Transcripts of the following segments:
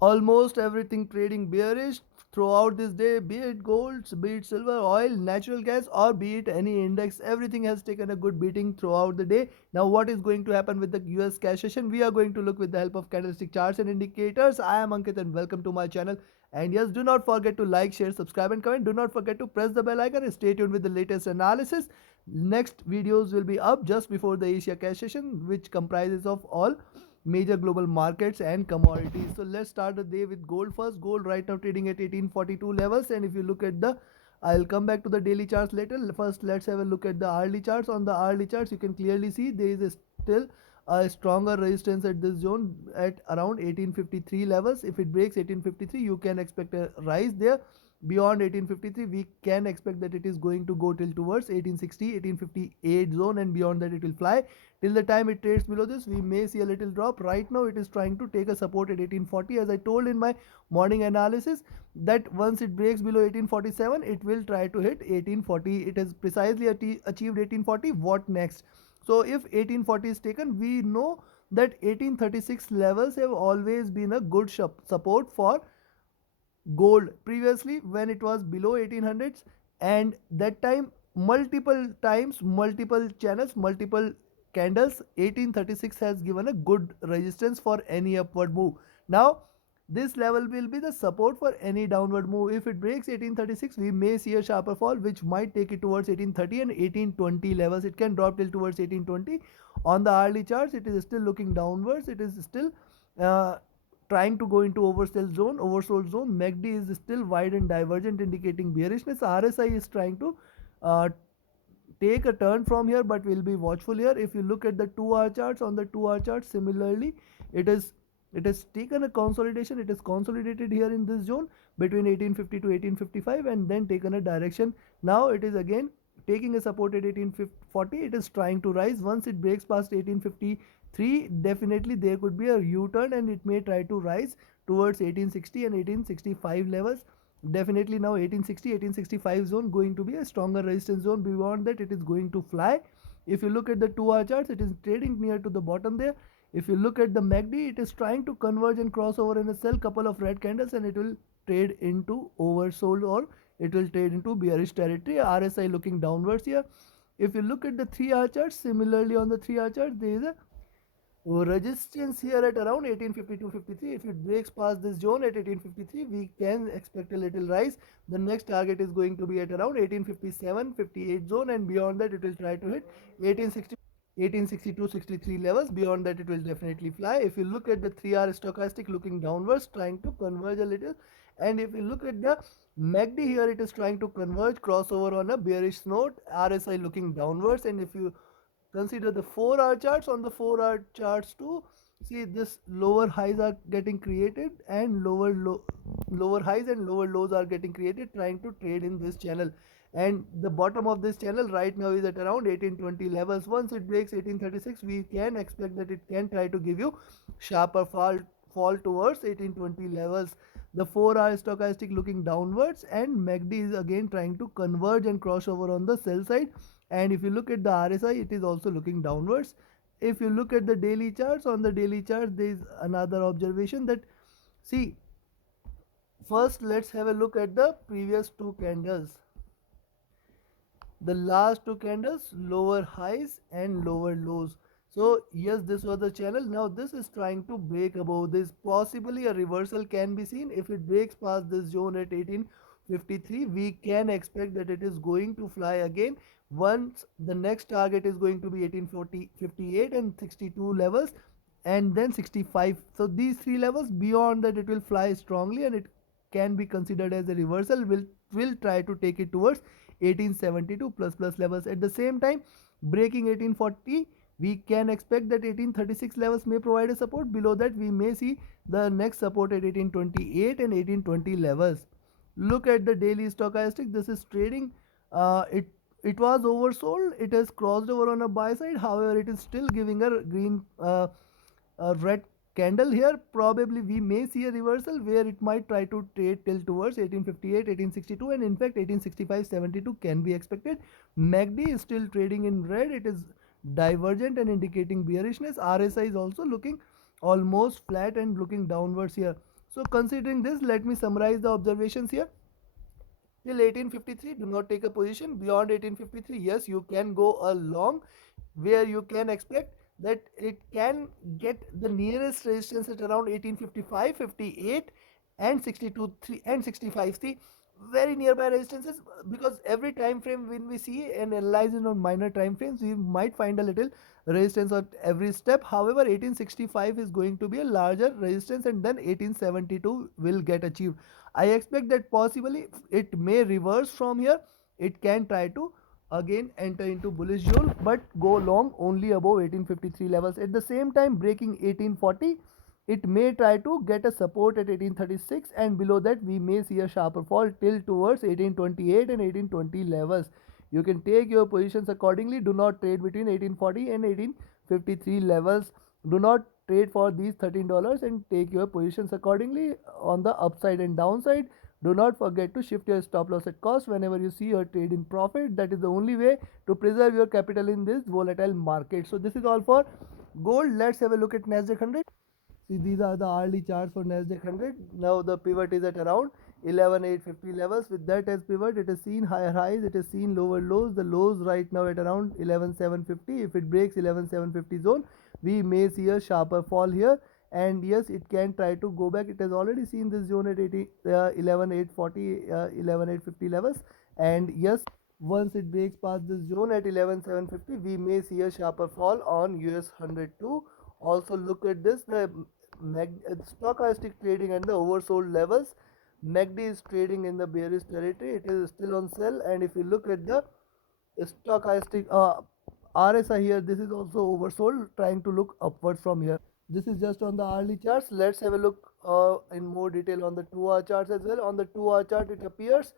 Almost everything trading bearish throughout this day, be it gold, be it silver, oil, natural gas, or be it any index. Everything has taken a good beating throughout the day. Now what is going to happen with the US cash session? We are going to look with the help of candlestick charts and indicators. I am Ankit and welcome to my channel. And yes, do not forget to like, share, subscribe and comment. Do not forget to press the bell icon and stay tuned with the latest analysis. Next videos will be up just before the Asia cash session, which comprises of all major global markets and commodities. So let's start the day with gold first. Gold right now trading at 1842 levels, and if you look at the, I'll come back to the daily charts later. First let's have a look at the hourly charts. On the hourly charts you can clearly see there is still a stronger resistance at this zone at around 1853 levels. If it breaks 1853 you can expect a rise there. Beyond 1853 we can expect that it is going to go till towards 1860 1858 zone, and beyond that it will fly. Till the time it trades below this we may see a little drop. Right now it is trying to take a support at 1840, as I told in my morning analysis that once it breaks below 1847 it will try to hit 1840. It has precisely achieved 1840. What next? So if 1840 is taken, we know that 1836 levels have always been a good support for gold previously when it was below 1800s, and that time multiple times, multiple channels, multiple candles, 1836 has given a good resistance for any upward move. Now this level will be the support for any downward move. If it breaks 1836 we may see a sharper fall which might take it towards 1830 and 1820 levels. It can drop till towards 1820. On the hourly charts it is still looking downwards. It is still uh, trying to go into oversold zone. MACD is still wide and divergent, indicating bearishness. RSI is trying to uh, take a turn from here, but we'll be watchful here. If you look at the 2-hour charts, on the 2-hour chart similarly it has taken a consolidation. It is consolidated here in this zone between 1850 to 1855 and then taken a direction. Now it is again taking a support at 1840. It is trying to rise. Once it breaks past 1853 definitely there could be a U-turn and it may try to rise towards 1860 and 1865 levels. Definitely now 1860 1865 zone going to be a stronger resistance zone. Beyond that it is going to fly. If you look at the 2-hour charts it is trading near to the bottom there. If you look at the MACD it is trying to converge and cross over in a sell, couple of red candles, and it will trade into oversold or it will trade into bearish territory. RSI looking downwards here. If you look at the 3-hour chart, similarly on the 3-hour chart there is a resistance here at around 1852-53. If it breaks past this zone at 1853 we can expect a little rise. The next target is going to be at around 1857-58 zone, and beyond that it will try to hit 1860 1862-63 levels. Beyond that it will definitely fly. If you look at the 3-hour stochastic looking downwards, trying to converge a little, and if you look at the MACD here it is trying to converge, crossover on a bearish note. RSI looking downwards. And if you consider the 4-hour charts, on the 4-hour charts too, see this lower highs are getting created and lower highs and lower lows are getting created, trying to trade in this channel. And the bottom of this channel right now is at around 1820 levels. Once it breaks 1836 we can expect that it can try to give you sharper fall towards 1820 levels. The 4-hour stochastic looking downwards, and MACD is again trying to converge and cross over on the sell side. And if you look at the RSI it is also looking downwards. If you look at the daily charts, on the daily chart there is another observation that, see, first let's have a look at the previous two candles. The last two candles, lower highs and lower lows. So yes, this was the channel. Now this is trying to break above this. Possibly a reversal can be seen. If it breaks past this zone at 1853 we can expect that it is going to fly again. Once the next target is going to be 1840 58 and 62 levels, and then 65. So these three levels, beyond that it will fly strongly and it can be considered as a reversal. Will try to take it towards 1872 plus levels. At the same time, breaking 1840 we can expect that 1836 levels may provide a support. Below that we may see the next support at 1828 and 1820 levels. Look at the daily stochastic. This is trading, it was oversold. It has crossed over on a buy side. However, it is still giving a green red candle here. Probably we may see a reversal where it might try to trade till towards 1858 1862, and in fact 1865-72 can be expected. MACD is still trading in red. It is divergent and indicating bearishness. RSI is also looking almost flat and looking downwards here. So considering this, let me summarize the observations here. Till 1853, do not take a position. Beyond 1853, yes, you can go a long, where you can expect that it can get the nearest resistance at around 1855, 58, and 62, 3 and 65. See, very nearby resistances, because every time frame when we see and analyze it on minor time frames, we might find a little resistance at every step. However, 1865 is going to be a larger resistance, and then 1872 will get achieved. I expect that possibly it may reverse from here. It can try to again enter into bullish zone, but go long only above 1853 levels. At the same time, breaking 1840, it may try to get a support at 1836, and below that we may see a sharper fall till towards 1828 and 1820 levels. You can take your positions accordingly. Do not trade between 1840 and 1853 levels. Do not trade for these $13 and take your positions accordingly on the upside and downside. Do not forget to shift your stop loss at cost whenever you see your trade in profit. That is the only way to preserve your capital in this volatile market. So this is all for gold. Let's have a look at Nasdaq 100. See, these are the hourly charts for Nasdaq 100. Now the pivot is at around 11,850 levels. With that as pivot, it has seen higher highs, it has seen lower lows. The lows right now at around 11,750. If it breaks 11,750 zone, we may see a sharper fall here. And yes, it can try to go back. It has already seen this zone at 11,840, 11,850 levels. And yes, once it breaks past this zone at 11,750, we may see a sharper fall on US100 too. Also look at this, the stochastic trading and the oversold levels. MACD is trading in the bearish territory. It is still on sell, and if you look at the stochastic RSI here, this is also oversold, trying to look upwards from here. This is just on the hourly charts. Let's have a look in more detail on the 2-hour charts as well. On the 2-hour chart, it appears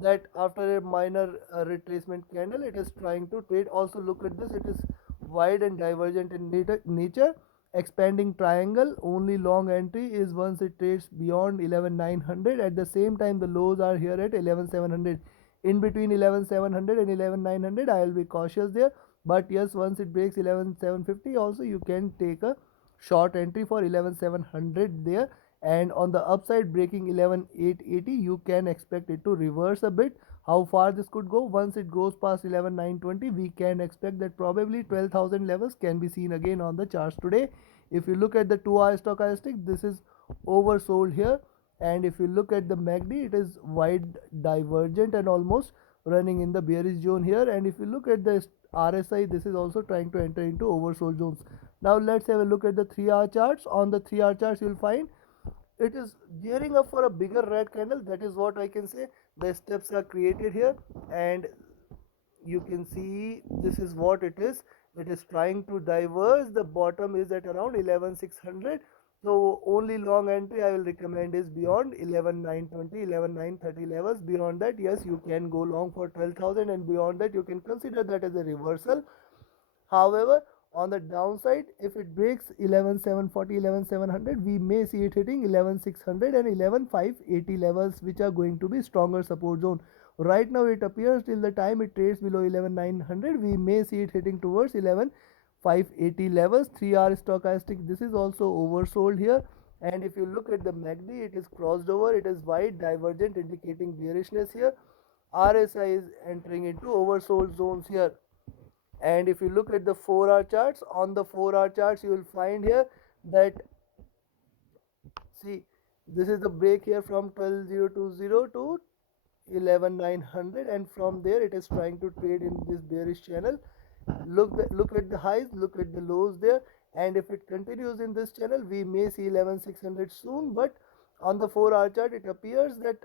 that after a minor retracement candle, it is trying to trade. Also look at this, it is wide and divergent in nature. Expanding triangle, only long entry is once it trades beyond 11,900. At the same time, the lows are here at 11,700. In between 11,700 and 11,900, I will be cautious there. But yes, once it breaks 11,750, also you can take a short entry for 11,700 there. And on the upside, breaking 11,880, you can expect it to reverse a bit. How far this could go? Once it goes past 11,920, we can expect that probably 12,000 levels can be seen again on the charts today. If you look at the 2-hour stochastic, this is oversold here. And if you look at the MACD, it is wide divergent and almost running in the bearish zone here. And if you look at the RSI, this is also trying to enter into oversold zones. Now let's have a look at the 3-hour charts. On the 3-hour charts, you will find it is gearing up for a bigger red candle. That is what I can say. The steps are created here, and you can see this is what it is. It is trying to diverge. The bottom is at around 11,600. So only long entry I will recommend is beyond 11,920, 11,930 levels. Beyond that, yes, you can go long for 12,000, and beyond that you can consider that as a reversal. However, on the downside, if it breaks 11,740, 11,700, we may see it hitting 11,600 and 11,580 levels, which are going to be stronger support zone. Right now, it appears till the time it trades below 11,900, we may see it hitting towards 11,580 levels. 3-hour stochastic, this is also oversold here. And if you look at the MACD, it is crossed over, it is wide divergent, indicating bearishness here. RSI is entering into oversold zones here. And if you look at the 4-hour charts, on the 4-hour charts, you will find here that, see, this is the break here from 12,020 to 11,900, and from there it is trying to trade in this bearish channel. Look at the highs, look at the lows there, and if it continues in this channel, we may see 11,600 soon. But on the 4-hour chart, it appears that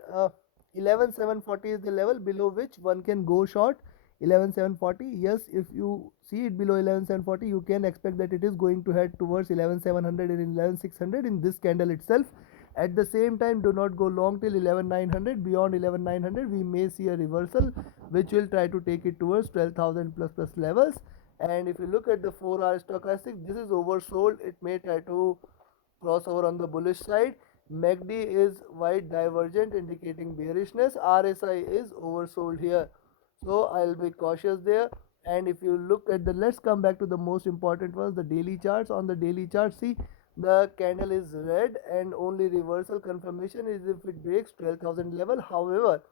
11,740 is the level below which one can go short. 11,740, yes, if you see it below 11,740, you can expect that it is going to head towards 11,700 and 11,600 in this candle itself. At the same time, do not go long till 11,900. Beyond 11,900, we may see a reversal, which will try to take it towards 12,000 plus levels. And if you look at the 4-hour stochastic, this is oversold. It may try to cross over on the bullish side. MACD is wide divergent, indicating bearishness. RSI is oversold here, so I'll be cautious there. And if you look at the, let's come back to the most important ones, the daily charts. On the daily chart, see, The candle is red and only reversal confirmation is if it breaks 12,000 level. However,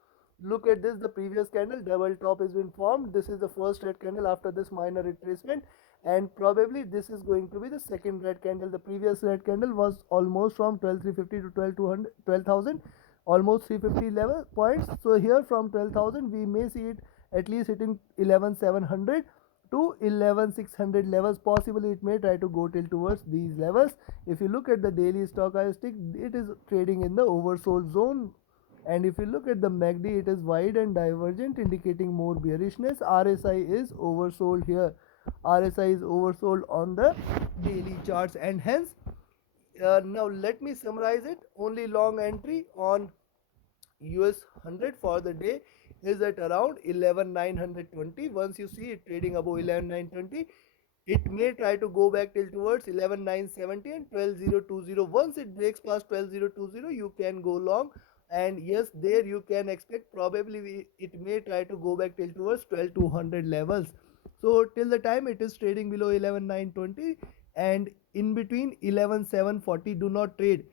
look at this, the previous candle double top has been formed. This is the first red candle after this minor retracement, and probably this is going to be the second red candle. The previous red candle was almost from 12,350 to 12,000, almost 350 level points. So here from 12,000 we may see it at least hitting 11,700 to 11,600 levels. Possibly it may try to go till towards these levels. If you look at the daily stochastic, it is trading in the oversold zone, and if you look at the MACD, it is wide and divergent, indicating more bearishness. RSI is oversold here. RSI is oversold on the daily charts, and hence now let me summarize it. Only long entry on US100 for the day is at around 11,920. Once you see it trading above 11,920, it may try to go back till towards 11,970 and 12,020. Once it breaks past 12,020, you can go long, and yes, there you can expect probably it may try to go back till towards 12,200 levels. So till the time it is trading below 11,920 and in between 11,740, do not trade.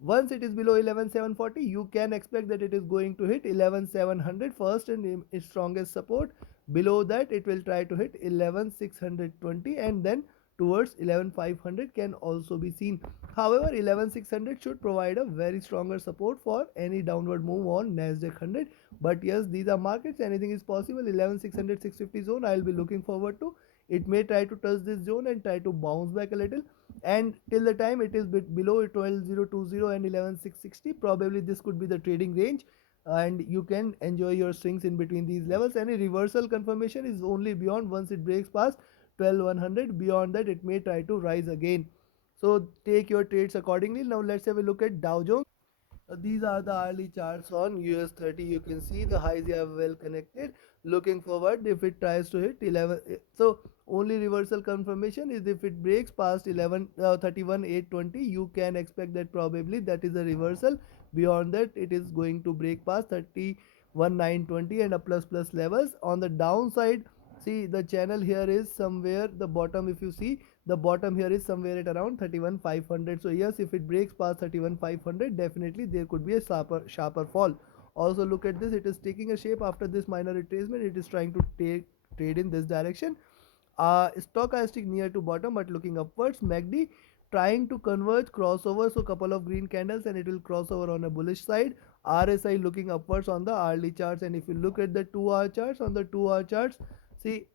Once it is below 11,740, you can expect that it is going to hit 11,700 first and its strongest support. Below that, it will try to hit 11,620, and then towards 11,500 can also be seen. However, 11,600 should provide a very stronger support for any downward move on Nasdaq 100. But yes, these are markets. Anything is possible. 11,600, 650 zone, I will be looking forward to. It may try to touch this zone and try to bounce back a little, and till the time it is below 12,020 and 11,660, probably this could be the trading range, and you can enjoy your swings in between these levels. Any reversal confirmation is only beyond once it breaks past 12,100. Beyond that, it may try to rise again. So take your trades accordingly. Now let's have a look at Dow Jones. These are the early charts on US30. You can see the highs are well connected. Looking forward, if it tries to hit 11, so only reversal confirmation is if it breaks past 11 31,820. You can expect that probably that is a reversal. Beyond that, it is going to break past 31,920 and a plus levels. On the downside, see the channel here is somewhere the bottom. If you see, the bottom here is somewhere at around 31,500. So yes, if it breaks past 31,500, definitely there could be a sharper fall. Also look at this, it is taking a shape after this minor retracement. It is trying to take trade in this direction. Stochastic near to bottom but looking upwards. MACD trying to converge crossover, so couple of green candles and it will cross over on a bullish side. RSI looking upwards on the hourly charts, and if you look at the 2 hour charts, on the 2 hour charts, see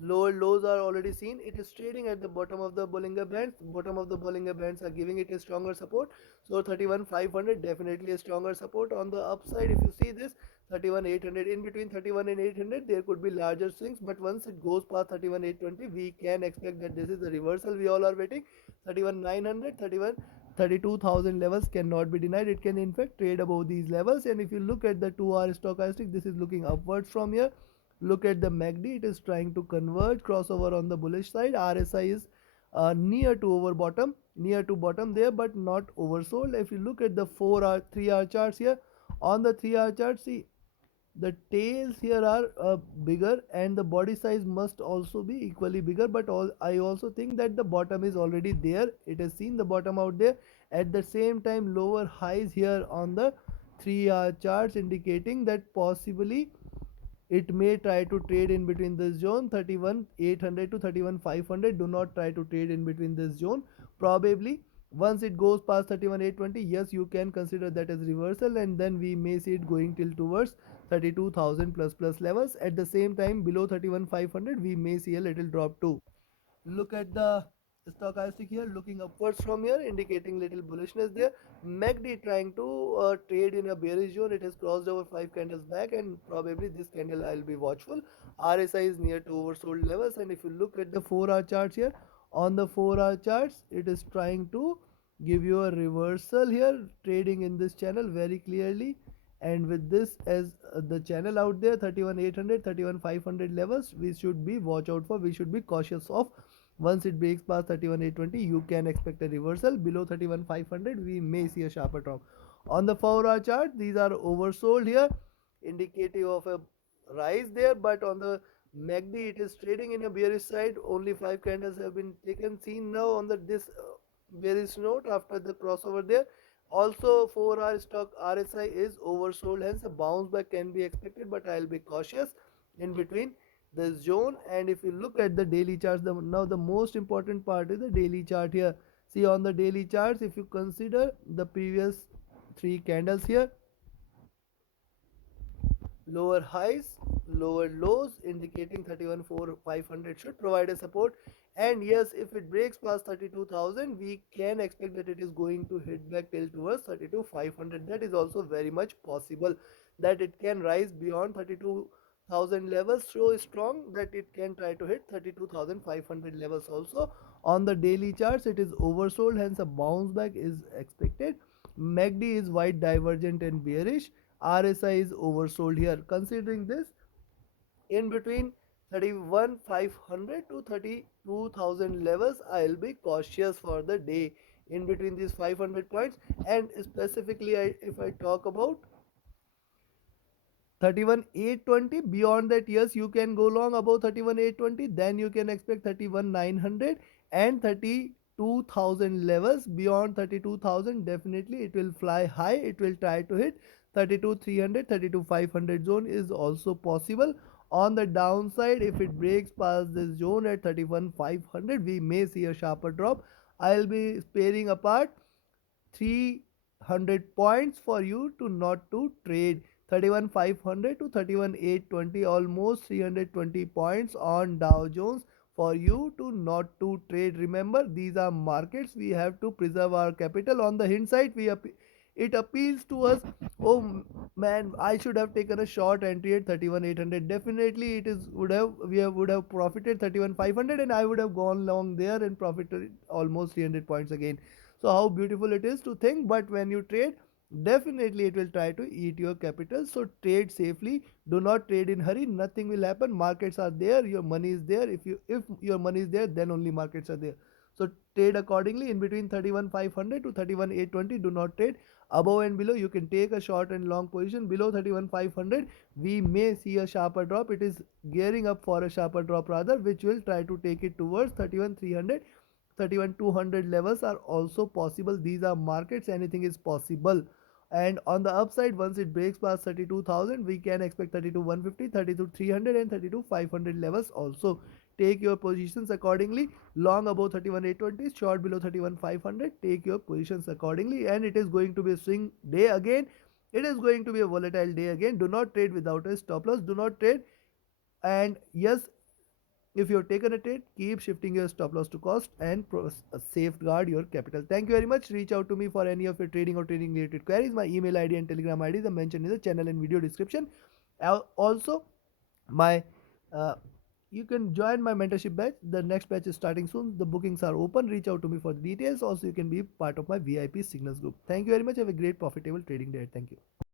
lower lows are already seen. It is trading at the bottom of the Bollinger Bands. Bottom of the Bollinger Bands are giving it a stronger support. So 31,500 definitely a stronger support. On the upside, if you see this 31,800, in between 31 and 800 there could be larger swings, but once it goes past 31,820, we can expect that this is the reversal we all are waiting. 31,900, 32,000 levels cannot be denied. It can in fact trade above these levels. And if you look at the 2 hour stochastic, this is looking upwards from here. Look at the MACD, it is trying to converge crossover on the bullish side. RSI is near to bottom there, but not oversold. If you look at the 4 hour 3 hour charts here, on the 3 hour chart, see the tails here are bigger, and the body size must also be equally bigger. But I also think that the bottom is already there. It has seen the bottom out there. At the same time, lower highs here on the 3 hour charts, indicating that possibly it may try to trade in between this zone 31,800 to 31,500. Do not try to trade in between this zone. Probably once it goes past 31,820, yes, you can consider that as reversal, and then we may see it going till towards 32,000 plus levels. At the same time, below 31,500 we may see a little drop too. Look at the stochastic here looking upwards from here, indicating little bullishness there. MACD trying to trade in a bearish zone. It has crossed over 5 candles back, and probably this candle I'll be watchful. RSI is near to oversold levels, and if you look at the 4 hour charts here, on the 4 hour charts, it is trying to give you a reversal here, trading in this channel very clearly. And with this as the channel out there, 31,800, 31,500 levels, we should be watch out for, we should be cautious of. Once it breaks past 31,820, you can expect a reversal. Below 31,500, we may see a sharper drop. On the 4 hour chart, these are oversold here, indicative of a rise there. But on the MACD, it is trading in a bearish side. Only 5 candles have been taken. Seen now on the this bearish note after the crossover there. Also 4-hour stock RSI is oversold, hence a bounce back can be expected, but I'll be cautious in between the zone. And if you look at the daily charts, now the most important part is the daily chart here. See, on the daily charts, if you consider the previous three candles here, lower highs, lower lows, indicating 31,500 should provide a support. And yes, if it breaks past 32,000, we can expect that it is going to hit back till towards 32,500. That is also very much possible that it can rise beyond 32,000 levels so strong that it can try to hit 32,500 levels also. On the daily charts, it is oversold, hence a bounce back is expected. MACD is white divergent and bearish. RSI is oversold here. Considering this, in between 31,500 to 32,000 levels, I'll be cautious for the day in between these 500 points. And specifically, if I talk about 31,820, beyond that, yes, you can go long above 31,820, then you can expect 31,900 and 32,000 levels. Beyond 32,000, definitely it will fly high, it will try to hit 32,300, 32,500 zone is also possible. On the downside, if it breaks past this zone at 31,500, we may see a sharper drop. I'll be sparing apart 300 points for you to not to trade. 31,500 to 31,820, almost 320 points on Dow Jones for you to not to trade. Remember, these are markets, we have to preserve our capital. On the hindsight, it appeals to us, oh man, I should have taken a short entry at 31,800. Definitely it is would have profited 31,500, and I would have gone long there and profited almost 300 points again. So how beautiful it is to think. But when you trade, definitely it will try to eat your capital. So trade safely, do not trade in hurry, nothing will happen. Markets are there, your money is there. If your money is there, then only markets are there. So trade accordingly. In between 31,500 to 31,820, do not trade. Above and below, you can take a short and long position. Below 31,500, we may see a sharper drop. It is gearing up for a sharper drop rather, which will try to take it towards 31,300. 31,200 levels are also possible. These are markets, anything is possible. And on the upside, once it breaks past 32,000, we can expect 32,150, 32,300 and 32,500 levels also. Take your positions accordingly. Long above 31,820, short below 31,500, take your positions accordingly. And it is going to be a swing day again. It is going to be a volatile day again. Do not trade without a stop loss. Do not trade. And yes, if you have taken a trade, keep shifting your stop loss to cost and safeguard your capital. Thank you very much. Reach out to me for any of your trading or trading related queries. My email ID and Telegram ID are mentioned in the channel and video description. Also, my uh, you can join my mentorship batch. The next batch is starting soon. The bookings are open. Reach out to me for the details. Also, you can be part of my VIP signals group. Thank you very much. Have a great profitable trading day. Thank you.